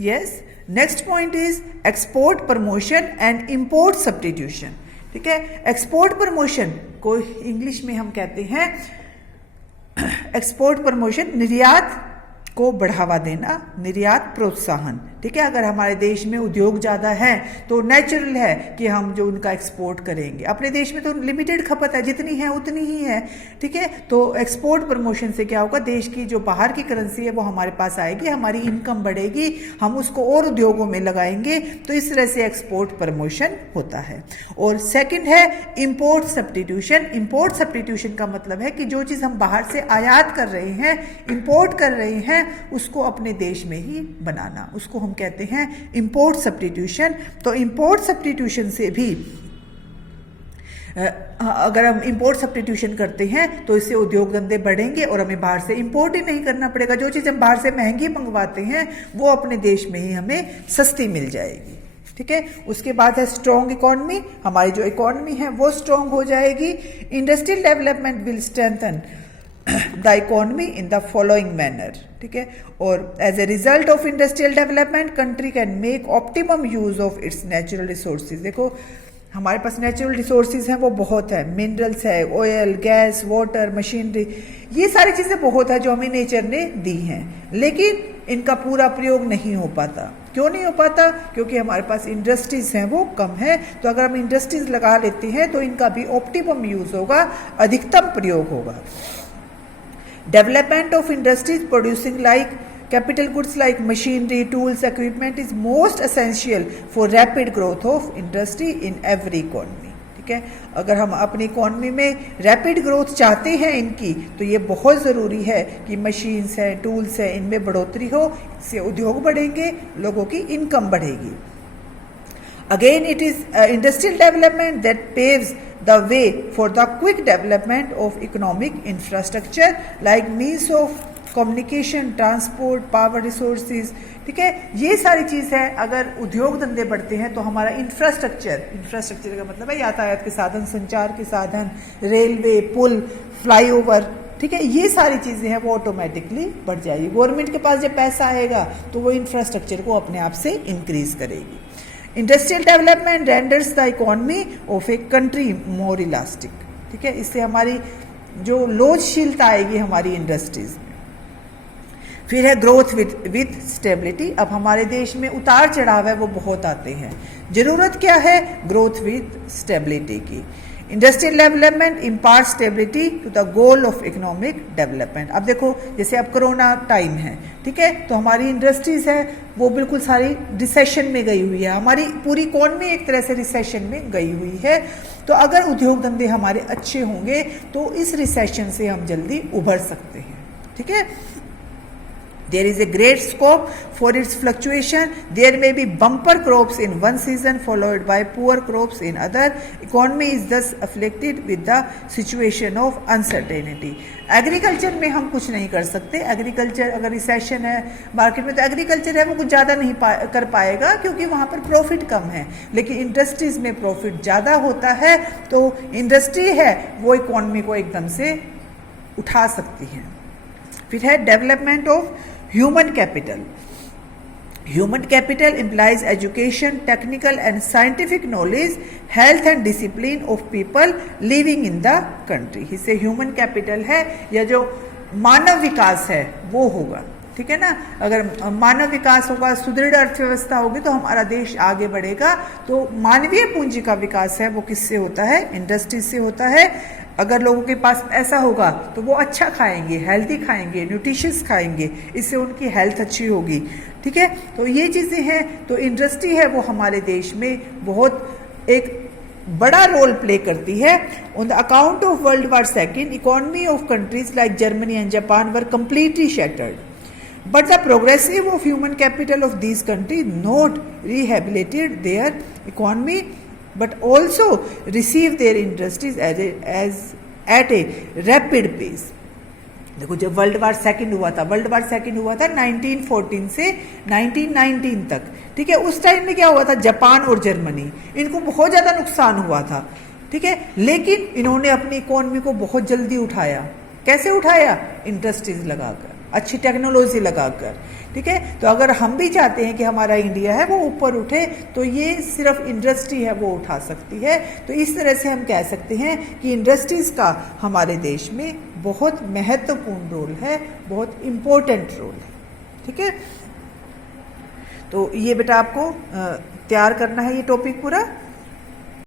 Yes, next point is export promotion and import substitution. ठीक है, export promotion को English में हम कहते हैं एक्सपोर्ट प्रमोशन, निर्यात को बढ़ावा देना, निर्यात प्रोत्साहन। ठीक है, अगर हमारे देश में उद्योग ज़्यादा है तो नेचुरल है कि हम जो उनका एक्सपोर्ट करेंगे। अपने देश में तो लिमिटेड खपत है, जितनी है उतनी ही है। ठीक है, तो एक्सपोर्ट प्रमोशन से क्या होगा, देश की जो बाहर की करेंसी है वो हमारे पास आएगी, हमारी इनकम बढ़ेगी, हम उसको और उद्योगों में लगाएंगे, तो इस तरह से एक्सपोर्ट प्रमोशन होता है। और सेकंड है इंपोर्ट सब्स्टिट्यूशन। इंपोर्ट सब्स्टिट्यूशन का मतलब है कि जो चीज़ हम बाहर से आयात कर रहे हैं, इंपोर्ट कर रहे हैं, उसको अपने देश में ही बनाना, उसको हम कहते हैं इंपोर्ट सब्स्टिट्यूशन। तो इंपोर्ट सब्स्टिट्यूशन से भी अगर हम इंपोर्ट सब्स्टिट्यूशन करते हैं तो इससे उद्योग धंधे बढ़ेंगे और हमें बाहर से इंपोर्ट ही नहीं करना पड़ेगा। जो चीज़ हम बाहर से महंगी मंगवाते हैं वो अपने देश में ही हमें सस्ती मिल जाएगी। ठीक है, उसके बाद है स्ट्रॉन्ग इकोनॉमी। हमारी जो इकोनॉमी है वो स्ट्रॉन्ग हो जाएगी। Industrial development will strengthen the economy in the following manner. ठीक है, और as a result of industrial development country can make optimum use of its natural resources. देखो हमारे पास नेचुरल रिसोर्सेज हैं वो बहुत है, मिनरल्स है, ऑयल, गैस, वाटर, मशीनरी, ये सारी चीज़ें बहुत है जो हमें नेचर ने दी हैं, लेकिन इनका पूरा प्रयोग नहीं हो पाता। क्यों नहीं हो पाता? क्योंकि हमारे पास इंडस्ट्रीज हैं वो कम है। तो अगर हम इंडस्ट्रीज लगा लेते हैं तो इनका भी ऑप्टिमम यूज होगा, अधिकतम प्रयोग होगा। Development of industries producing like capital goods like machinery, tools, equipment is most essential for rapid growth of industry in every economy. ठीक है, अगर हम अपनी इकोनॉमी में रैपिड ग्रोथ चाहते हैं इनकी, तो ये बहुत ज़रूरी है कि मशीन्स हैं, टूल्स हैं, इनमें बढ़ोतरी हो, इससे उद्योग बढ़ेंगे, लोगों की इनकम बढ़ेगी। Again, it is industrial development that paves the way for the quick development of economic infrastructure like means of communication, transport, power resources. ठीक है, ये सारी चीज़ है। अगर उद्योग धंधे बढ़ते हैं तो हमारा इंफ्रास्ट्रक्चर का मतलब है यातायात के साधन, संचार के साधन, रेलवे, पुल, फ्लाईओवर, ठीक है, ये सारी चीज़ें हैं वो ऑटोमेटिकली बढ़ जाएगी। गवर्नमेंट के पास जब पैसा आएगा तो वो इंफ्रास्ट्रक्चर को अपने आप से इंक्रीज करेगी। Industrial development renders the economy of a country more elastic. ठीक है, इससे हमारी जो लोचशीलता आएगी हमारी इंडस्ट्रीज में। फिर है ग्रोथ विथ स्टेबिलिटी। अब हमारे देश में उतार चढ़ाव है वो बहुत आते हैं, जरूरत क्या है? ग्रोथ विथ स्टेबिलिटी की। Industrial development impart stability to the goal of economic development. अब देखो जैसे अब कोरोना टाइम है, ठीक है, तो हमारी इंडस्ट्रीज है वो बिल्कुल सारी रिसेशन में गई हुई है, हमारी पूरी इकोनॉमी एक तरह से रिसेशन में गई हुई है। तो अगर उद्योग धंधे हमारे अच्छे होंगे तो इस रिसेशन से हम जल्दी उभर सकते हैं। ठीक है, there is a great scope for its fluctuation. There may be bumper crops in one season followed by poor crops in other. Economy is thus afflicted with the situation of uncertainty. Agriculture में हम कुछ नहीं कर सकते। Agriculture अगर recession है market में तो एग्रीकल्चर है वो कुछ ज़्यादा नहीं कर पाएगा क्योंकि वहाँ पर प्रॉफिट कम है, लेकिन इंडस्ट्रीज में प्रॉफिट ज़्यादा होता है। तो इंडस्ट्री है वो इकोनॉमी को एकदम से उठा सकती है। फिर है development of human capital. Human capital implies education, technical and scientific knowledge, health and discipline of people living in the country. इससे ह्यूमन कैपिटल है या जो मानव विकास है वो होगा। ठीक है ना, अगर मानव विकास होगा, सुदृढ़ अर्थव्यवस्था होगी तो हमारा देश आगे बढ़ेगा। तो मानवीय पूंजी का विकास है वो किससे होता है? इंडस्ट्री से होता है। अगर लोगों के पास ऐसा होगा तो वो अच्छा खाएंगे, हेल्दी खाएंगे, न्यूट्रिशियस खाएंगे, इससे उनकी हेल्थ अच्छी होगी। ठीक है, तो ये चीज़ें हैं। तो इंडस्ट्री है वो हमारे देश में बहुत एक बड़ा रोल प्ले करती है। On the account of world war second, economy of countries like Germany and Japan were completely shattered, but the progressive of human capital of these countries not rehabilitated their economy but also receive their industries as at a rapid pace. देखो जब world war second हुआ था, world war second हुआ था 1914 से 1919 तक। ठीक है, उस टाइम में क्या हुआ था? जापान और जर्मनी इनको बहुत ज़्यादा नुकसान हुआ था। ठीक है, लेकिन इन्होंने अपनी इकोनॉमी को बहुत जल्दी उठाया। कैसे उठाया? इंडस्ट्रीज लगाकर। अच्छी टेक्नोलॉजी लगाकर, ठीक है। तो अगर हम भी चाहते हैं कि हमारा इंडिया है वो ऊपर उठे, तो ये सिर्फ इंडस्ट्री है वो उठा सकती है। तो इस तरह से हम कह सकते हैं कि इंडस्ट्रीज़ का हमारे देश में बहुत महत्वपूर्ण रोल है, बहुत इम्पोर्टेंट रोल है, ठीक है। तो ये बेटा आपको तैयार करना है ये टॉपिक पूरा।